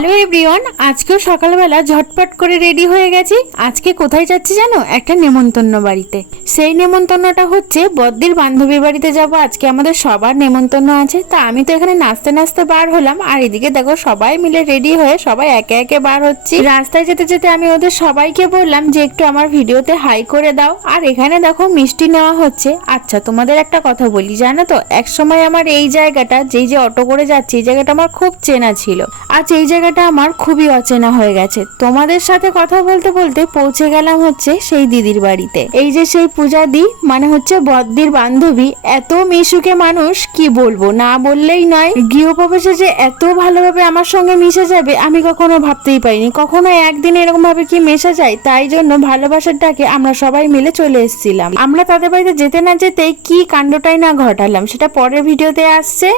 Hello everyone, আজকেও সকালবেলা ঝটপট করে রেডি হয়ে গেছি। আজকে কোথায় যাচ্ছি জানো? একটা নেমন্তন্ন বাড়িতে। সেই নেমন্তন্নটা হচ্ছে বদ্দির বান্ধবী বাড়িতে যাব। আজকে আমাদের সবার নেমন্তন্ন আছে। তা আমি তো এখানে নাচতে নাচতে বার হলাম, আর এদিকে দেখো সবাই মিলে রেডি হয়ে সবাই একে একে বার হচ্ছি। রাস্তায় যেতে যেতে আমি ওদের সবাইকে বললাম যে একটু আমার ভিডিওতে হাই করে দাও। আর এখানে দেখো মিষ্টি নেওয়া হচ্ছে। আচ্ছা, তোমাদের একটা কথা বলি, জানো তো এক সময় আমার এই জায়গাটা, যেই যে অটো করে যাচ্ছি, এই জায়গাটা আমার খুব চেনা ছিল। আজ এই জায়গাটা আমার খুবই অচেনা হয়ে গেছে। তোমাদের সাথে কথা বলতে বলতে পৌঁছে গেলাম হচ্ছে সেই দিদির বাড়িতে। এই যে সেই পূজা দি, মানে হচ্ছে বদ্দির বান্ধবী, এত মিশুকে মানুষ কি বলবো, না বললেই নয়। গৃহপ্রবেশে যে এত ভালোভাবে আমার সঙ্গে মিশে যাবে আমি কখনো ভাবতেই পারিনি। কখনো একদিন এরকম ভাবে কি মেশা যায়? তাই জন্য ভালোবাসার ডাকে আমরা সবাই মিলে চলে এসেছিলাম। আমরা তাদের বাড়িতে যেতে না যেতেই কি কাণ্ডটাই না ঘটালাম, সেটা পরের ভিডিওতে আসছে।